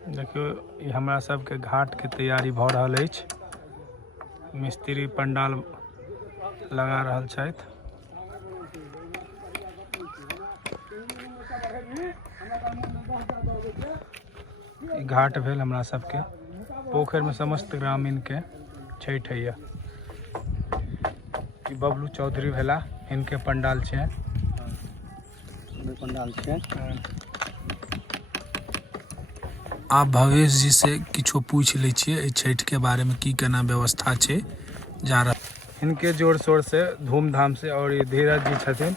देखियो ये हमरा सबके घाट के तैयारी भ रहल अछि। मिस्त्री पंडाल लगा रहल छथि। ई घाट भेल हमरा सबके पोखर में समस्त ग्रामीण के छठि होइए। ई बबलू चौधरी भेला, इनके पंडाल छै। पंडाल छै। आप भवेश जी से किछो पूछ ले छिए छठ के बारे में की केना व्यवस्था छै जा रहा। इनके जोर शोर से धूमधाम से, और ये धीरज जी छथिन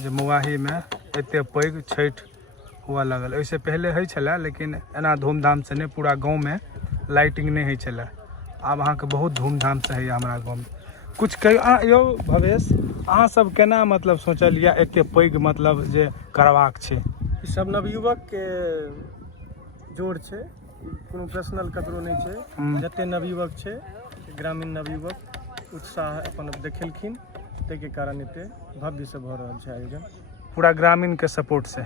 जे मुआही में एते पैघ छठ हुआ लगल। ऐसे पहले है छला, लेकिन एना धूमधाम से नहीं, पूरा गांव में लाइटिंग नहीं है छला। अब अहाँ के बहुत धूमधाम से है हमारा गांव में। कुछ कहियो यो भवेश, अहाँ सब केना मतलब सोचलिए एते पैघ मतलब जे करबाक छै? ई सब नवयुवक के जोड़ छै, कोनो पर्सनल ककरो नहीं छै। जते नवयुवक छै, ग्रामीण नवयुवक उत्साह अपन देखेलखिन, ताहि कारण एते भव्य से भ रहल छै आयोजन। पूरा ग्रामीण के सपोर्ट से।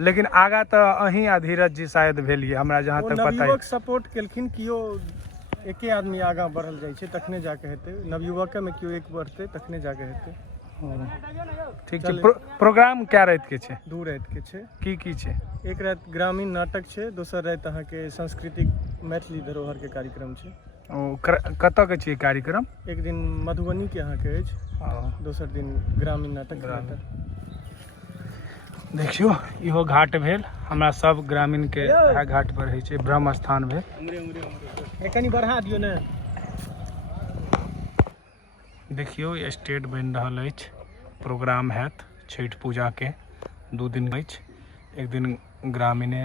लेकिन आगा तो अहीं आ धीरज जी शायद भेलिए, हमरा जहाँ तक पता है। नवयुवक सपोर्ट केलखिन, कियो एके आदमी आगा बढ़ल जाइ छै तखने जाके हेतै। नवयुवक में कियो एक बढ़तै तखने जाके हेतै। ठीक छै। प्रोग्राम क्या रात के छै? 2 रात के छै। की छै? एक रात ग्रामीण नाटक छै, दोसर रात अहाँ के सांस्कृतिक मैथिली धरोहर के कार्यक्रम छै। कतऽ के छै कार्यक्रम? एक दिन मधुबनी के अहाँ के अछि, दोसर दिन ग्रामीण नाटक। देखियो इहो घाट भेल, हमरा सब ग्रामीण के घाट पर है छै, ब्रह्म स्थान भेल। कनी बढ़ा दियो ने। देखियो स्टेज बन रहल अछि, प्रोग्राम हैत छठ पूजा के 2 दिन अछि। एक दिन ग्रामीणे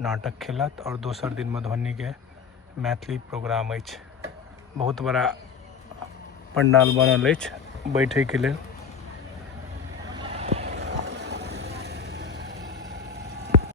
नाटक खेलत और दोसर दिन मधुबनी के मैथिली प्रोग्राम अछि। बहुत बड़ा पंडाल बनल अछि बैठे के लेल।